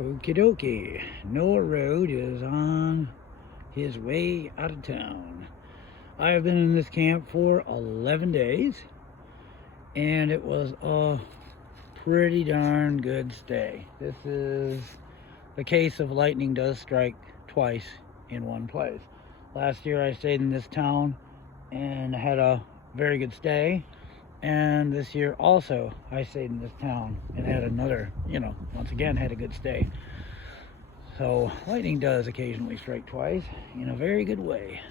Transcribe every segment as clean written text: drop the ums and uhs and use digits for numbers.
Okie dokie. Noah Road is on his way out of town. I have been in this camp for 11 days, and it was a pretty darn good stay. This is the case of lightning does strike twice in one place. Last year I stayed in this town and had a very good stay. And this year also I stayed in this town and had another, once again had a good stay. So lightning does occasionally strike twice in a very good way.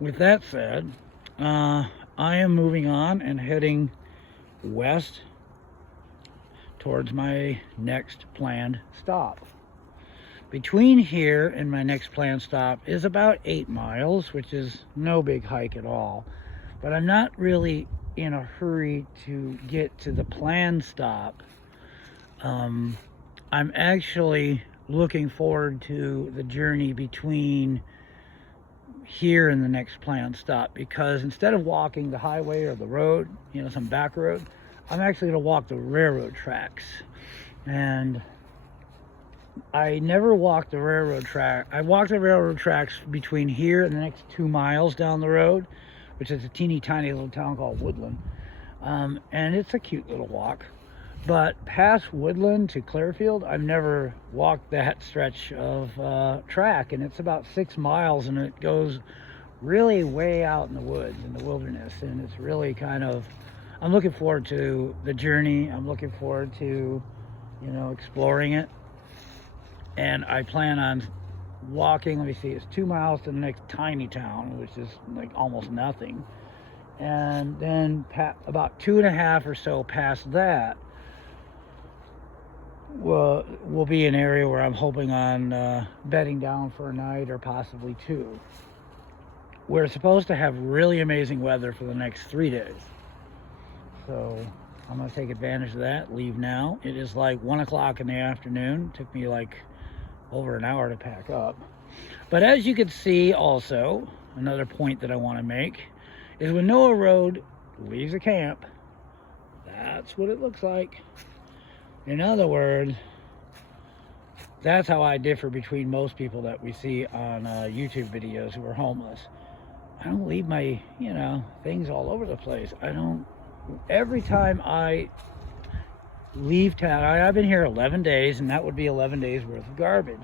With that said, I am moving on and heading west towards my next planned stop. Between here and my next planned stop is about 8 miles, which is no big hike at all. But I'm not really in a hurry to get to the planned stop. I'm actually looking forward to the journey between here and the next planned stop, because instead of walking the highway or the road, some back road, I'm actually going to walk the railroad tracks. And I never walked the railroad track. I walked the railroad tracks between here and the next 2 miles down the road, which is a teeny tiny little town called Woodland. And it's a cute little walk. But past Woodland to Clearfield, I've never walked that stretch of track. And it's about 6 miles, and it goes really way out in the woods, in the wilderness. And it's really I'm looking forward to the journey. I'm looking forward to, exploring it. And I plan on walking, let me see, it's 2 miles to the next tiny town, which is like almost nothing. And then about 2.5 or so past that will be an area where I'm hoping on bedding down for a night or possibly 2. We're supposed to have really amazing weather for the next 3 days. So I'm going to take advantage of that, leave now. It is like 1 o'clock in the afternoon. It took me like over an hour to pack up. But as you can see also, another point that I want to make is when Noah Road leaves a camp, that's what it looks like. In other words, that's how I differ between most people that we see on YouTube videos who are homeless. I don't leave my, things all over the place. Every time I leave town, I've been here 11 days, and that would be 11 days worth of garbage.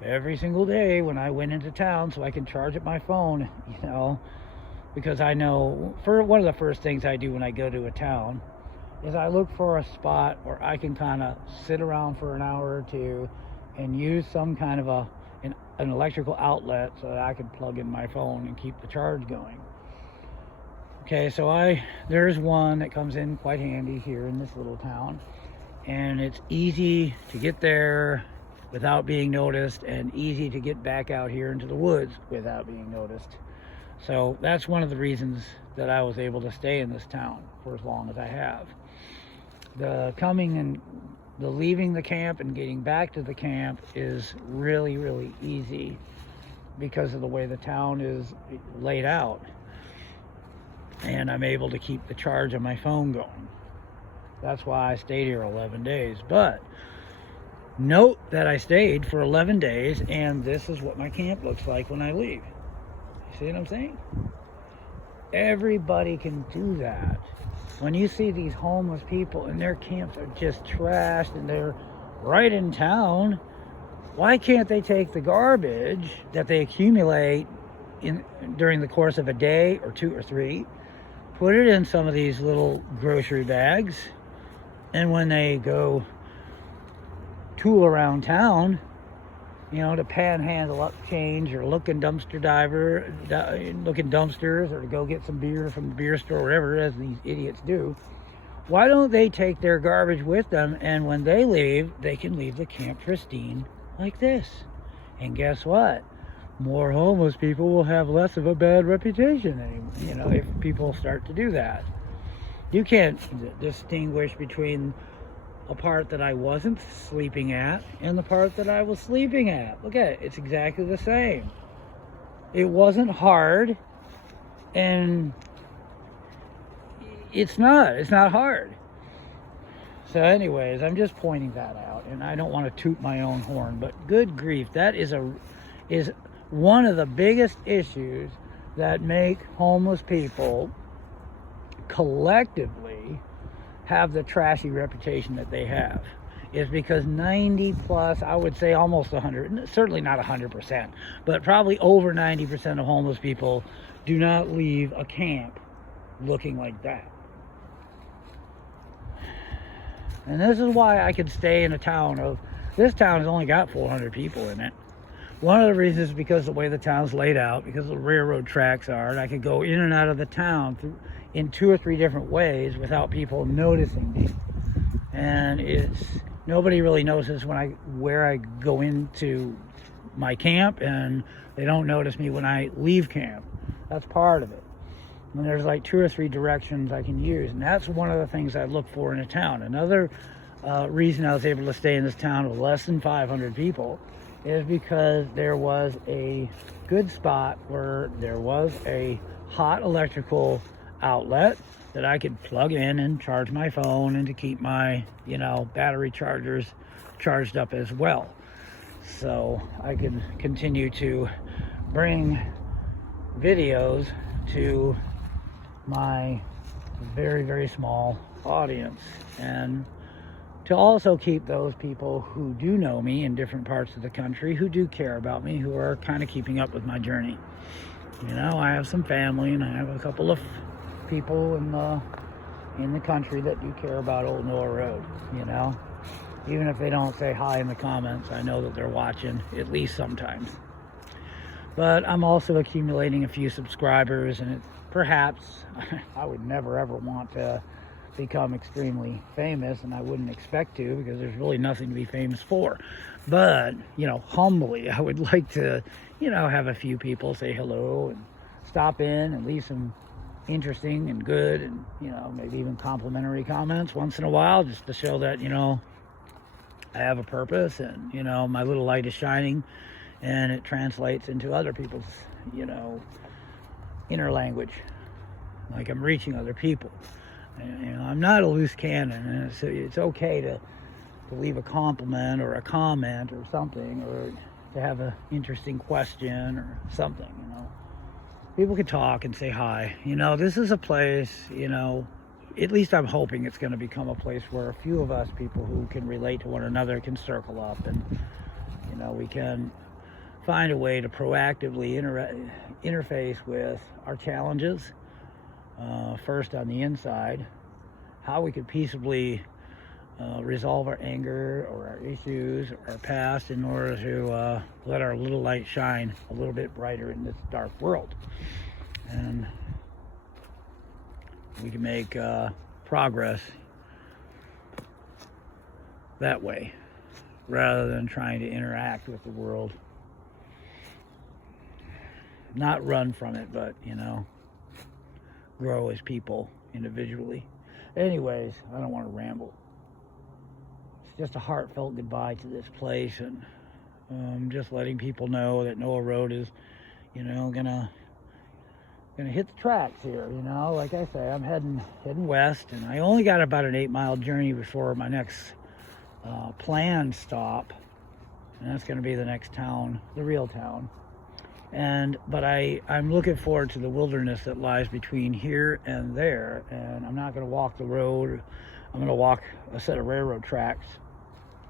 Every single day when I went into town so I can charge up my phone, because I know, for one of the first things I do when I go to a town is I look for a spot where I can kind of sit around for an hour or two and use some kind of an electrical outlet so that I can plug in my phone and keep the charge going. Okay, so there's one that comes in quite handy here in this little town, and it's easy to get there without being noticed, and easy to get back out here into the woods without being noticed. So that's one of the reasons that I was able to stay in this town for as long as I have. The coming and the leaving the camp and getting back to the camp is really, really easy because of the way the town is laid out. And I'm able to keep the charge on my phone going. That's why I stayed here 11 days. But note that I stayed for 11 days, and this is what my camp looks like when I leave. You see what I'm saying? Everybody can do that. When you see these homeless people and their camps are just trashed and they're right in town, why can't they take the garbage that they accumulate during the course of a day or 2 or 3, put it in some of these little grocery bags, and when they go tool around town, to panhandle up change or looking dumpsters, or to go get some beer from the beer store, whatever it is these idiots do, why don't they take their garbage with them, and when they leave, they can leave the camp pristine like this? And guess what? More homeless people will have less of a bad reputation, if people start to do that. You can't distinguish between a part that I wasn't sleeping at and the part that I was sleeping at. Look at it, it's exactly the same. It wasn't hard, and it's not hard. So anyways, I'm just pointing that out, and I don't want to toot my own horn, but good grief, that is one of the biggest issues that make homeless people collectively have the trashy reputation that they have, is because 90 plus, I would say almost 100, certainly not 100%, but probably over 90% of homeless people do not leave a camp looking like that. And this is why I could stay in this town has only got 400 people in it. One of the reasons is because the way the town's laid out, because the railroad tracks are, and I could go in and out of the town in 2 or 3 different ways without people noticing me. And nobody really notices where I go into my camp, and they don't notice me when I leave camp. That's part of it. And there's like 2 or 3 directions I can use, and that's one of the things I look for in a town. Another reason I was able to stay in this town with less than 500 people is because there was a good spot where there was a hot electrical outlet that I could plug in and charge my phone, and to keep my, battery chargers charged up as well. So I could continue to bring videos to my very, very small audience, and to also keep those people who do know me in different parts of the country, who do care about me, who are kind of keeping up with my journey. I have some family, and I have a couple of people in the country that do care about Old Noah Road. Even if they don't say hi in the comments, I know that they're watching at least sometimes. But I'm also accumulating a few subscribers, and perhaps I would never ever want to become extremely famous, and I wouldn't expect to, because there's really nothing to be famous for. But humbly, I would like to have a few people say hello and stop in and leave some interesting and good and maybe even complimentary comments once in a while, just to show that I have a purpose, and my little light is shining, and it translates into other people's inner language, like I'm reaching other people. I'm not a loose cannon, and it's okay to leave a compliment or a comment or something, or to have an interesting question or something. People can talk and say hi. This is a place, at least I'm hoping it's going to become a place where a few of us people who can relate to one another can circle up, and we can find a way to proactively interface with our challenges, first on the inside, how we could peaceably resolve our anger or our issues or our past, in order to let our little light shine a little bit brighter in this dark world. And we can make progress that way, rather than trying to interact with the world. Not run from it, but grow as people individually. Anyways, I don't want to ramble. It's just a heartfelt goodbye to this place, and just letting people know that Noah Road is gonna hit the tracks here. Like I say, I'm heading west, and I only got about an 8-mile journey before my next planned stop, and that's going to be the next town, the real town. But I'm looking forward to the wilderness that lies between here and there, and I'm not going to walk the road. I'm going to walk a set of railroad tracks,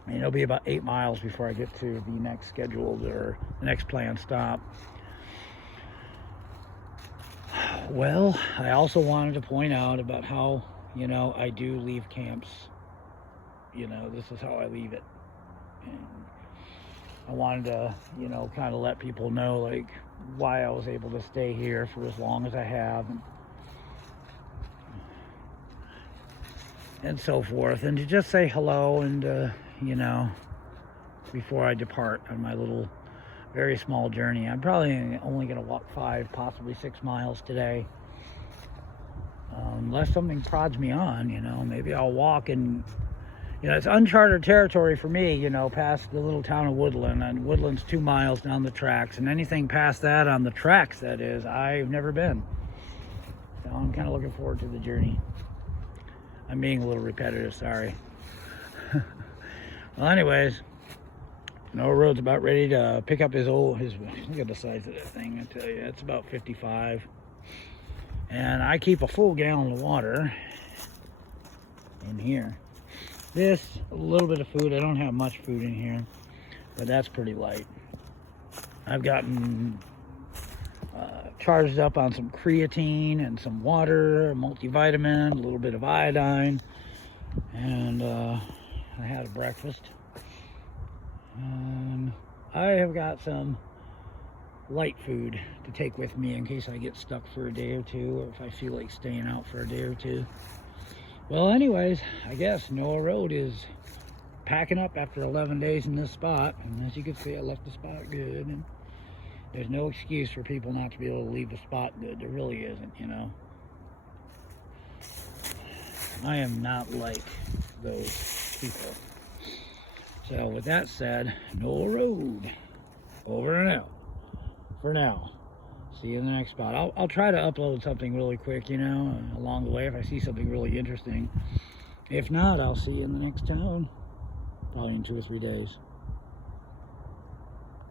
and it'll be about 8 miles before I get to the next scheduled or the next planned stop. Well, I also wanted to point out about how, I do leave camps. This is how I leave it. And I wanted to, kind of let people know, like, why I was able to stay here for as long as I have, and so forth. And to just say hello, and, before I depart on my little, very small journey. I'm probably only going to walk 5, possibly 6 miles today. Unless something prods me on, maybe I'll walk, and it's uncharted territory for me, past the little town of Woodland, and Woodland's 2 miles down the tracks, and anything past that on the tracks, that is, I've never been. So I'm kind of looking forward to the journey. I'm being a little repetitive, sorry. Well, anyways, Noah Road's about ready to pick up his look at the size of that thing, I tell you, it's about 55. And I keep a full gallon of water in here. This, a little bit of food. I don't have much food in here, but that's pretty light. I've gotten charged up on some creatine and some water, a multivitamin, a little bit of iodine, and I had a breakfast. And I have got some light food to take with me in case I get stuck for a day or two, or if I feel like staying out for a day or two. Well, anyways, I guess Noah Road is packing up after 11 days in this spot. And as you can see, I left the spot good. And there's no excuse for people not to be able to leave the spot good. There really isn't, you know. I am not like those people. So with that said, Noah Road, over and out for now. See you in the next spot. I'll try to upload something really quick, you know, along the way if I see something really interesting. If not, I'll see you in the next town, probably in 2 or 3 days.